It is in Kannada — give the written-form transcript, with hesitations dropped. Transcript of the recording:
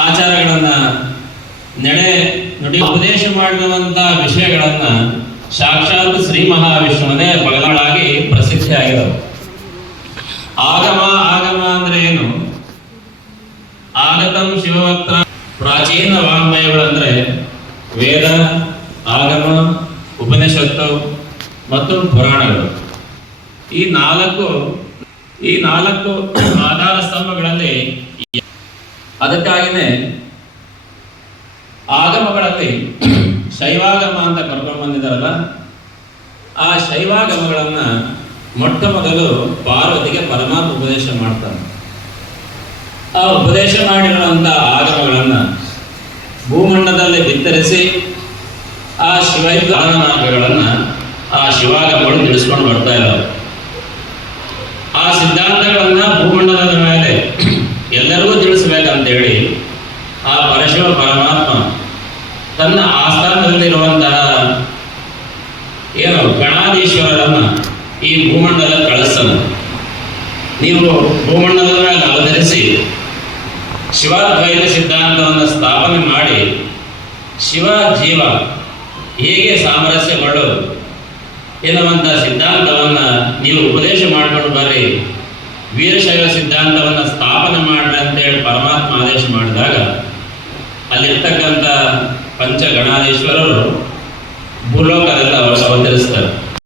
ಆಚಾರಗಳನ್ನ ನುಡಿ ಉಪದೇಶ ಮಾಡಿರುವಂತ ವಿಷಯಗಳನ್ನ ಸಾಕ್ಷಾತ್ ಶ್ರೀ ಮಹಾವಿಷ್ಣುವೇ ಬಗಲಾಗಿ ಪ್ರಸಿದ್ಧಿಯಾಗಿರೋದು. ಆಗಮ ಆಗಮ ಅಂದ್ರೆ ಏನು? ಆಗತಂ ಶಿವವಕ್ರ. ಪ್ರಾಚೀನ ವಾಂಗ್ಮಯಗಳಂದ್ರೆ ವೇದ, ಆಗಮ, ಉಪನಿಷತ್ತು ಮತ್ತು ಪುರಾಣಗಳು. ಈ ನಾಲ್ಕು ಆಧಾರ ಸ್ತಂಭಗಳಲ್ಲಿ, ಅದಕ್ಕಾಗಿನೇ ಆಗಮಗಳಲ್ಲಿ ಶೈವಾಗಮ ಅಂತ ಕರ್ಕೊಂಡು ಬಂದಿದ್ದಾರಲ್ಲ, ಆ ಶೈವಾಗಮಗಳನ್ನ ಮೊಟ್ಟ ಮೊದಲು ಪಾರ್ವತಿಗೆ ಪರಮಾತ್ಮ ಉಪದೇಶ ಮಾಡ್ತಾನೆ. ಆ ಉಪದೇಶ ಮಾಡಿರುವಂತ ಆಗಮಗಳನ್ನ ಭೂಮಂಡಲದಲ್ಲಿ ಬಿತ್ತರಿಸಿ ಆ ಮಾರ್ಗಗಳನ್ನ ಆ ಶಿವಾಗಮಗಳು ತಿಳಿಸ್ಕೊಂಡು ಬರ್ತಾ ಇದ್ದಾರೆ. ಆ ಸಿದ್ಧಾಂತಗಳನ್ನ ಭೂಮಂಡಲದ ಮೇಲೆ ಎಲ್ಲರಿಗೂ ತಿಳಿಸ್ಬೇಕಂತೇಳಿ ಆ ಪರಶಿವ ಪರಮಾತ್ಮ ತನ್ನ ಆಸ್ಥಾನದಲ್ಲಿರುವಂತಹ ಗಣಾಧೀಶ್ವರರನ್ನ ಈ ಭೂಮಂಡಲ ಕಳಿಸ್ತಾನೆ. ನೀವು ಭೂಮಂಡಲದ ಮೇಲೆ ಅವತರಿಸಿ ಶಿವಾದ್ವೈತ ಸಿದ್ಧಾಂತವನ್ನು ಸ್ಥಾಪನೆ ಮಾಡಿ ಶಿವ ಜೀವ ಹೇಗೆ ಸಾಮರಸ್ಯಗೊಳ್ಳೋದು ಎನ್ನುವಂಥ ಸಿದ್ಧಾಂತವನ್ನ ನೀವು ಉಪದೇಶ ಮಾಡಿಕೊಂಡು ಬರ್ರಿ, ವೀರಶೈವ ಸಿದ್ಧಾಂತವನ್ನು ಸ್ಥಾಪನೆ ಮಾಡ್ರಿ ಅಂತೇಳಿ ಪರಮಾತ್ಮ ಆದೇಶ ಮಾಡಿದಾಗ ಅಲ್ಲಿರ್ತಕ್ಕಂಥ ಪಂಚಗಣಾಧೀಶ್ವರರು ಭೂಲೋಕದಲ್ಲ ಅವತರಿಸ್ತಾರೆ.